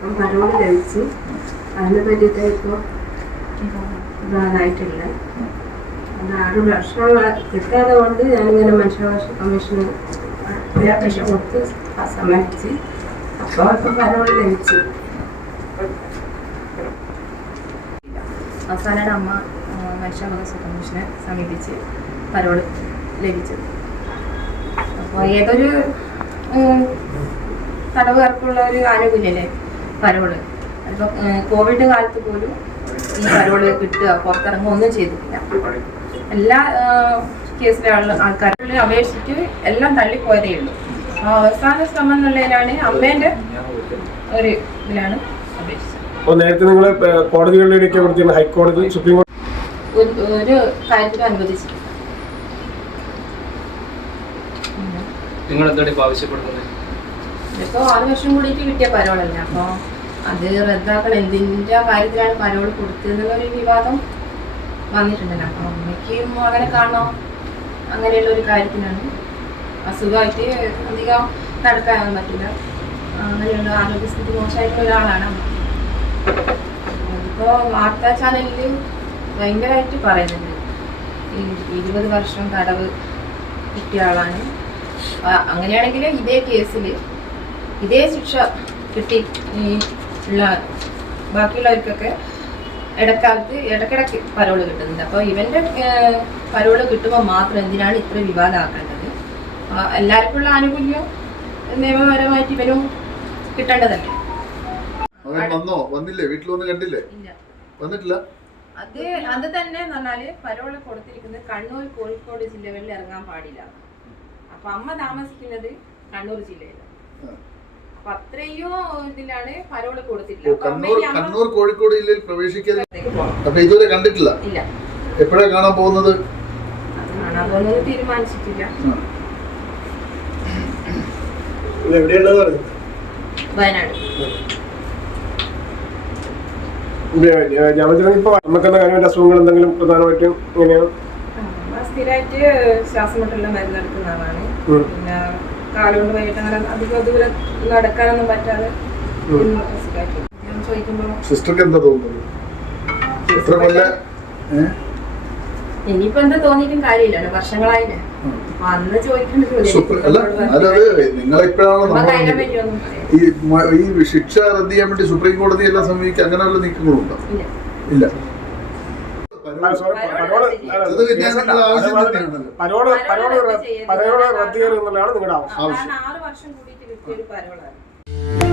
അപ്പം പരോട് ലഭിച്ച് അതിനെ പറ്റിയിട്ട് ഇപ്പോൾ ഇതായിട്ടില്ല അത് ആറ് വർഷം കിട്ടാതെ കൊണ്ട് ഞാനിങ്ങനെ മനുഷ്യാവകാശ കമ്മീഷന് അപേക്ഷ കൊടുത്ത് സമ്മതിച്ച് അപ്പോൾ ഇപ്പം പരോട് ലഭിച്ചു അവസാനമാണ് അമ്മ മനുഷ്യാവകാശ കമ്മീഷനെ സമീപിച്ച് പരോട് ലഭിച്ചത് അപ്പോൾ ഏതൊരു തടവുകാർക്കുള്ള ഒരു ആനുകൂല്യല്ലേ? പരോൾ. അതിപ്പോൾ കോവിഡ് കാലത്ത് പോലും ഈ പരോൾ കിട്ടുക പുറത്തിറങ്ങുക ഒന്നും ചെയ്തിട്ടില്ല. എല്ലാ ആ, കേസിലെ ആൾ അപേക്ഷിച്ച് എല്ലാം തള്ളിപ്പോയതേ ഉള്ളൂ. ആ അവസാന ശ്രമം എന്നുള്ളതിലാണ് അമ്മേന്റെ ഒരു ഇതിലാണ് നേരത്തെ നിങ്ങൾ കോടതികളിലേക്ക് ഹൈക്കോടതി സുപ്രീം കോടതി ഒരു കാര്യത്തിലും അനുവദിച്ചിട്ടില്ല. നിങ്ങൾ എന്താണ് ആവശ്യപ്പെടുന്നത്? ഇതിപ്പോ ആറ് വർഷം കൂടിയിട്ട് കിട്ടിയ പരോളല്ല? അപ്പോൾ അത് റദ്ദാക്കണം എന്തിന്റെ കാര്യത്തിലാണ് പരോൾ കൊടുത്തതെന്നുള്ളൊരു വിവാദം വന്നിട്ടുണ്ടല്ലോ. അപ്പോൾ അമ്മയ്ക്കും മകനെ കാണണോ അങ്ങനെയുള്ള ഒരു കാര്യത്തിനാണ് അസുഖമായിട്ട് അധികം നടക്കാനൊന്നും പറ്റില്ല. അങ്ങനെയുള്ള ആരോഗ്യസ്ഥിതി മോശമായിട്ടുള്ള ഒരാളാണ് അതിപ്പോൾ ഇപ്പോൾ വാർത്താ ചാനലിൽ ഭയങ്കരമായിട്ട് പറയുന്നുണ്ട്. ഇരുപത് വർഷം തടവ് കിട്ടിയ ആളാണ്. അങ്ങനെയാണെങ്കിൽ ഇതേ കേസിൽ ഇതേ ശിക്ഷ കിട്ടി. ഉള്ള ബാക്കിയുള്ളവർക്കൊക്കെ ഇടക്കാലത്ത് ഇടക്കിടക്ക് പരോൾ കിട്ടുന്നുണ്ട്. അപ്പോൾ ഇവന്റെ ഏർ, പരോൾ കിട്ടുമ്പോൾ മാത്രം എന്തിനാണ് ഇത്ര വിവാദമാക്കേണ്ടത്? ആ, എല്ലാവർക്കും ഉള്ള ആനുകൂല്യം നിയമപരമായിട്ട് ഇവനും കിട്ടേണ്ടതല്ലേ? വന്നോ? വന്നില്ലേ? വീട്ടിൽ വന്ന് കണ്ടില്ലേ? വന്നിട്ടില്ല? അത് അത് തന്നെ പറഞ്ഞാൽ പരോൾ കൊടുത്തിരിക്കുന്നത് കണ്ണൂർ കോഴിക്കോട് ജില്ലകളിൽ ഇറങ്ങാൻ പാടില്ല. അപ്പൊ അമ്മ താമസിക്കുന്നത് കണ്ണൂർ ജില്ലയിലാണ്. അപ്പൊ അത്രയോ ഇതിലാണ് പരോൾ കൊടുത്തിട്ടില്ല കണ്ണൂർ കണ്ണൂർ കോഴിക്കോട് ജില്ലയിൽ പ്രവേശിക്കാൻ അപ്പൊ ഇതുവരെ കണ്ടിട്ടില്ല. ഇല്ല. എപ്പോഴാ കാണാൻ പോകുന്നത്? കാണാൻ പോകുന്നത് തീരുമാനിച്ചിട്ടില്ല. വയനാട്. നമുക്കെന്ന കാര്യം? അസുഖങ്ങൾ എന്തെങ്കിലും പ്രധാനമായിട്ടും എങ്ങനെയാണ് സ്ഥിരമായിട്ട് ശ്വാസമുട്ടുള്ള മരുന്നെടുക്കുന്ന ആളാണ്. ഉം. പിന്നെ കാലുകൊണ്ട് വൈകിട്ട് അങ്ങനെ അധികം ദൂരം നടക്കാനൊന്നും പറ്റാതെ. ഞാൻ ചോദിക്കുമ്പോൾ സിസ്റ്റർക്ക് എന്താ തോന്നുന്നത്? എത്ര കൊല്ല ഏ? ഇനിയിപ്പോ എന്താ തോന്നിയിട്ടും കാര്യമില്ലല്ലോ വർഷങ്ങളായില്ലേ? അന്ന് ചോദിക്കേണ്ട ഈ ശിക്ഷ റദ്ദ് ചെയ്യാൻ വേണ്ടി സുപ്രീം കോടതി എല്ലാം സമീപിക്കുക അങ്ങനെയുള്ള നീക്കങ്ങളുണ്ടോ? ഇല്ല. പരോൾ ആവശ്യം. പരോൾ പരോൾ റദ്ദ് ചെയ്യുക എന്നുള്ളതാണ് നിങ്ങളുടെ ആവശ്യം. കാരണം